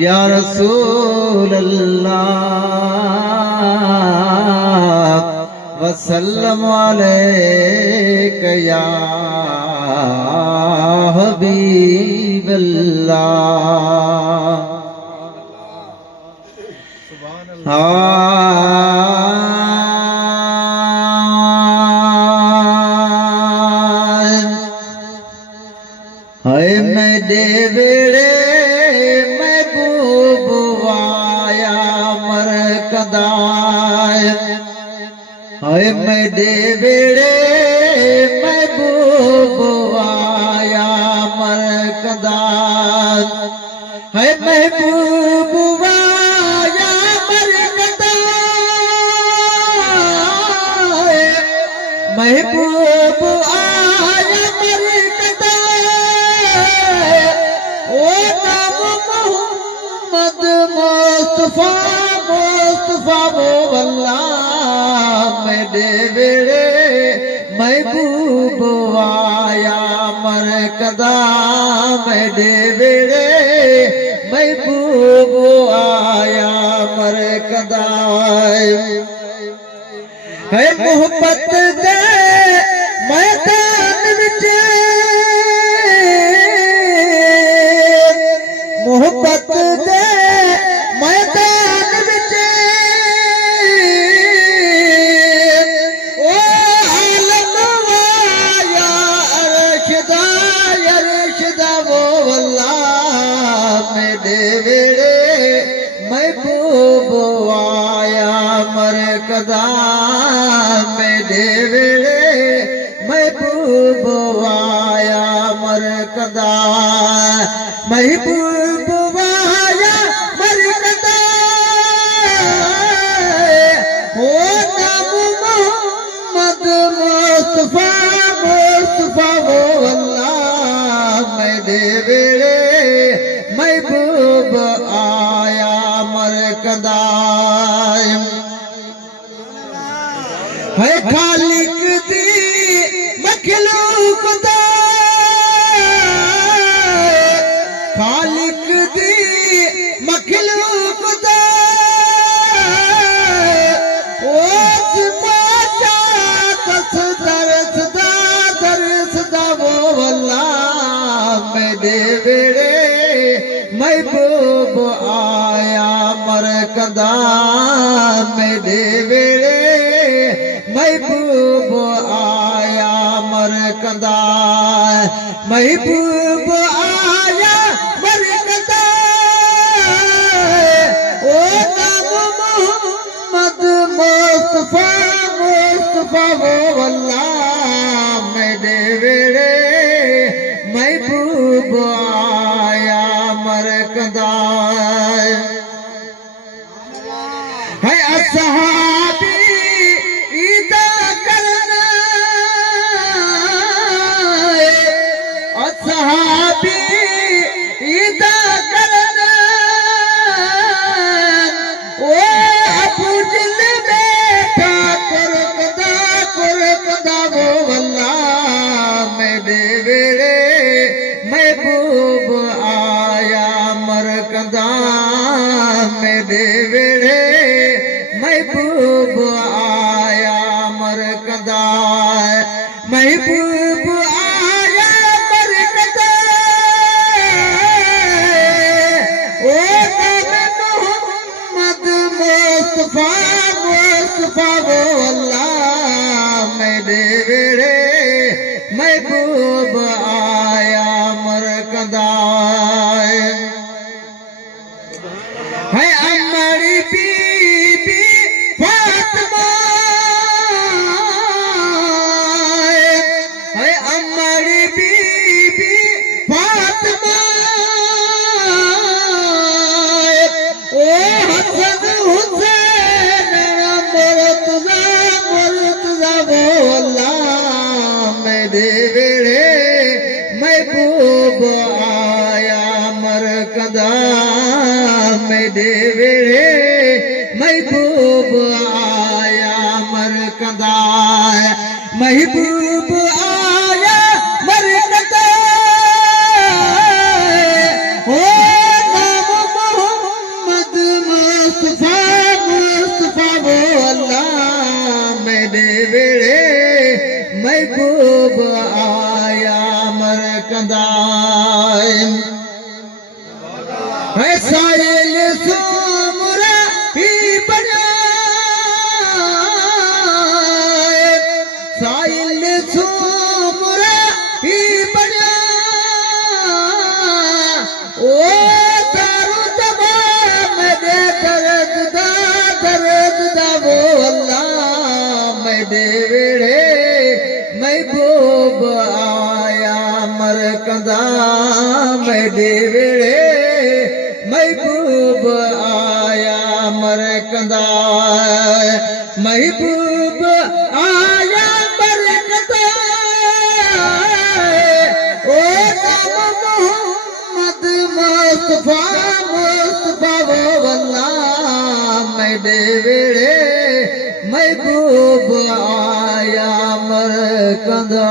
या रसूल अल्लाह वसल्लम अलैका या हबीब हाय मेरे वेड़े महबूब आया मरकदाय हाय मेरे वेड़े महबूब आया मरकदाय हाय महबूब आया मरकदाय महबूब आया मुस्तफा मुस्तफा वो अल्लाह मेरे वेड़े महबूब आया मरकदा मेरे वेड़े महबूब आया मरकदा है मोहब्बत दे मैदान विच मोहब्बत दे मैदान विच ओ आलम वाया अरशदा वो अल्लाह मेरे वेड़े महबूब आया मरकदा मेरे वेड़े महबूब आया मरकदा महबूब मुस्तफा मुस्तफा वो अल्लाह मेरे वेड़े महबूब आया मरकदा है खालिक दी मखलूक दा खालिक दी मखलूक दा मेरे वेड़े महबूब आया मरकदा मेरे वेड़े महबूब आया मरकदा महबूब आया मरकदा ओ नाम मोहम्मद मुस्तफा मुस्तफा वो अल्लाह मेरे वेड़े महबूब आया मरकदा है असहाबी ईदा करना असहाबी ईदा करना ओ अबू जिल बैठा कुरकदा वो अल्लाह मेरे वेड़े महबूब आया मरकदा मेरे वेड़े महबूब आया मरकदा महबूब आया मरकदा ओ मोहम्मद मुस्तफा मुस्तफा वो अल्लाह मेरे वेड़े महबूब आया मरकदा है अम्मड़ी बीबी फातिमा है अम्मड़ी बीबी फातिमा ओ हसन हुसैन मुर्तज़ा वो अल्लाह मेरे वेड़े महबूब आया मरकदा मेरे वेड़े महबूब आया मरकदा महबूब महबूब आया मरकंदा है साइल सुमरा ही बना साइल सुमरा ही बना ओ तारू तमाम दे दर्द दा वो अल्लाह मैं देवड़े महबूब आया मरकंदा मैं देवड़े महबूब आया मरकंदा महबूब आया मरकंदा ओ नाम मोहम्मद मुस्तफा मुस्तफा वो अल्लाह मैं देवड़े महबूब आया मरकंदा